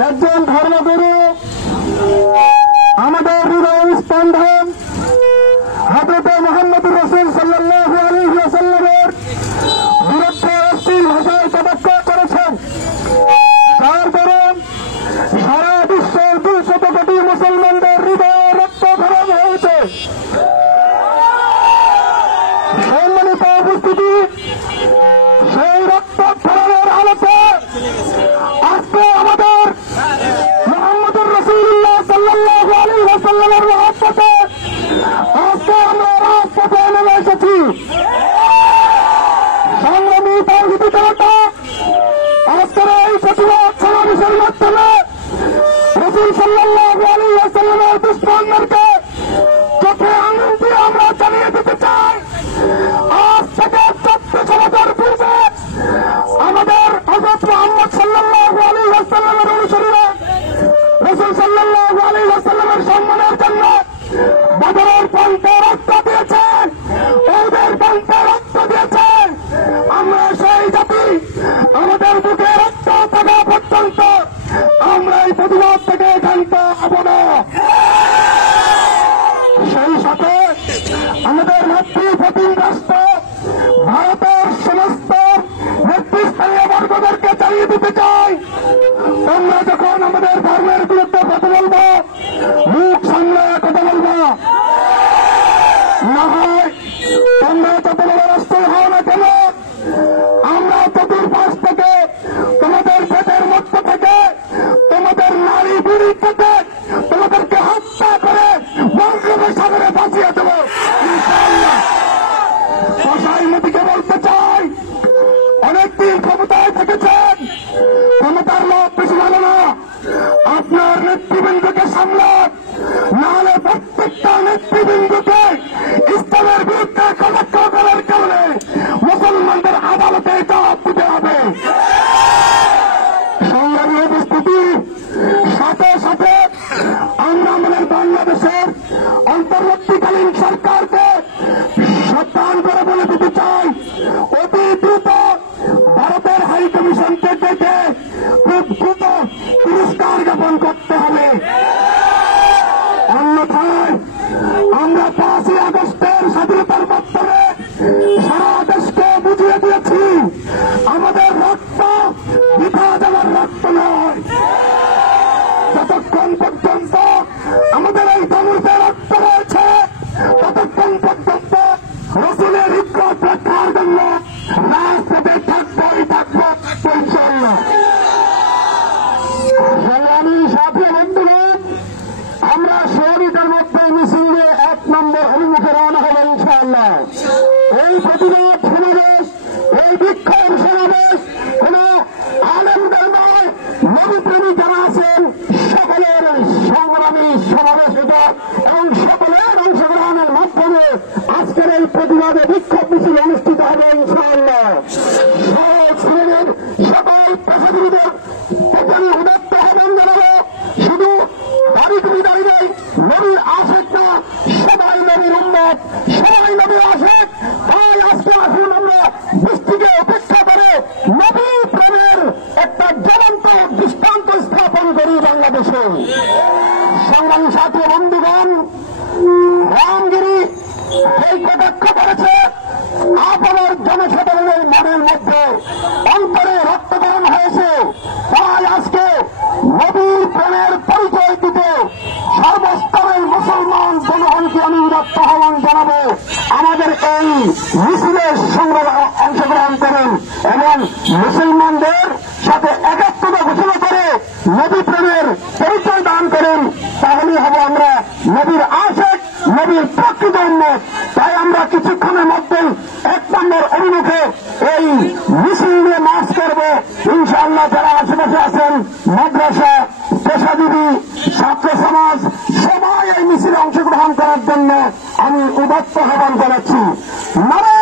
একজন ধর্মগুরু, আমাদের হৃদয় স্পন্দন হযরত মুহাম্মদুর রাসূল সাল্লাল্লাহু আলাইহি ওয়াসাল্লামের বিরুদ্ধে অশ্লীল ভাষায় কটাক্ষ করেছেন, যার দরুন সারা বিশ্বের 200 কোটি মুসলমানদের হৃদয় রক্তক্ষরণ হয়েছে। সম্মানিত উপস্থিতি, সেই রক্তক্ষরণের আলোতে আজকে আমাদের মুহাম্মদুর রাসূলুল্লাহ সাল্লাল্লাহু আলাইহি ওয়াসাল্লামের মহব্বতে আজকে আমরা রাজপথে নেমে এসেছি। সংগ্রামী তাওহীদি জনতা, আজকের এই প্রতিবাদ সমাবেশের মাধ্যমে রাসূল সাল্লাল্লাহু আলাইহি ওয়াসাল্লামের দুশমনদেরকে চোখে আঙুল দিয়ে আমরা জানিয়ে দিতে চাই, আজ থেকে 14 বছর পূর্বে আমাদের হযরত মুহাম্মদ সাল্লাল্লাহু আলাইহি ওয়াসাল্লামের অনুসারীরা রাসূল সাল্লাল্লাহু আলাইহি ওয়াসাল্লামের সম্মানের জন্য বদরের পন্থে রক্ত দিয়েছেন, ওদের পন্থে রক্ত দিয়েছেন। আমরা সেই জাতি, আমাদের বুকে রক্ত থাকা পর্যন্ত আমরা এই প্রতিবাদ থেকে ক্ষান্ত হব না। সেই সাথে আমাদের নেতৃত্বাধীন রাষ্ট্র ভারতের সমস্ত নেতৃস্থানীয় বর্গদেরকে জানিয়ে দিতে চাই, তোমরা যখন আমাদের ধর্মের বিরুদ্ধে কথা বলবো, মুখ সামলে কথা বলবো, না হয় তোমরা যত বড় রাষ্ট্রই হও না কেন, আমরা চতুর্পাশ থেকে তোমাদের পেটের মধ্য থেকে তোমাদের নারী বুড়ি থেকে তোমাদেরকে হত্যা করে বঙ্গোপসাগরে ভাসিয়ে দেব ইনশাআল্লাহ। কসাই মোদীকে বলতে চাই, অনেকদিন ক্ষমতায় থেকেছেন, ক্ষমতার লোক বেশি ভালো না, আপনার নেতৃবৃন্দকে সামলান, নাহলে প্রত্যেকটা নেতৃবৃন্দকে ইসলামের বিরুদ্ধে কটাক্ষ করার কারণে মুসলমানদের আদালতে জবাব দিতে হবে। সংগ্রামী উপস্থিতি, সাথে সাথে আমরা আমাদের বাংলাদেশের অন্তর্বর্তীকালীন সরকারকে সাবধান করে বলে দিতে চাই, অতি দ্রুত ভারতের হাই কমিশনকে ডেকে খুব দ্রুত পুরস্কার জ্ঞাপন করতে হবে। অন্যথায় আমরা 5ই আগস্টের স্বাধীনতার মাধ্যমে সারা দেশকে বুঝিয়ে দিয়েছি, আমাদের রক্ত বৃথা যাওয়ার রক্ত নয়। যতক্ষণ পর্যন্ত আমাদের এই ধনুতে রক্ত রয়েছে, ততক্ষণ পর্যন্ত রাসূলের ইজ্জত রক্ষার জন্য রাজপথে থাকবই থাকবো ইনশাআল্লাহ। সংগ্রামী সাথী বন্ধুগণ, আমরা শহীদের মধ্যে মিছিলে 1 নম্বর অভিমুখে রওনা হব ইনশাআল্লাহ। এই প্রতিবাদ সমাবেশ, এই বিক্ষোভ সমাবেশ কোন আলেমদের নয়, নবীপ্রেমী যারা আছেন সকলের সংগ্রামী সমাবেশ এটা, এবং সকলের অংশগ্রহণের মাধ্যমে আজকের এই প্রতিবাদে বিক্ষোভ মিছিল অনুষ্ঠিত হবে ইনশাআল্লাহ। সব শ্রেণীর সকল পেশাজীবীদের প্রতি উদাত্ত আহ্বান জানাবো, শুধু দাড়ি টুপি দাঁড়িয়ে নেই, নবীর আশেক না, সবাই নবীর উম্মত, সবাই নবীর আশেক। তাই আজকে আসুন আমরা বৃষ্টিকে উপেক্ষা করে নবী প্রেমের একটা জ্বলন্ত দৃষ্টান্ত স্থাপন করি বাংলাদেশে। সংগ্রামী সাথী বন্ধুগণ, রামগিরি এই কটাক্ষ করেছে, আপনার জনসাধারণের মনের মধ্যে অন্তরে রক্তকরণ হয়েছে। তাই আজকে নবীর প্রেমের পরিচয় দিতে সর্বস্তরের মুসলমান জনগণকে আমি উদাত্ত আহ্বান জানাবো, আমাদের এই মিছিলে অংশগ্রহণ করেন এবং মুসলমানদের সাথে একাত্মতা ঘোষণা করে নবী প্রেমের পরিচয় দান করেন। তাহলেই হব আমরা নবীর আশেক, নবীর প্রকৃত উম্মত। তাই আমরা কিছুক্ষণের মধ্যেই 1 নম্বর অভিমুখে এই মিছিল নিয়ে মার্চ করব ইনশাআল্লাহ। যারা আশেপাশে আছেন, মাদ্রাসা, পেশাজীবী, ছাত্র সমাজ, সবাই এই মিছিলে অংশগ্রহণ করার জন্য আমি উদাত্ত আহ্বান জানাচ্ছি। নারে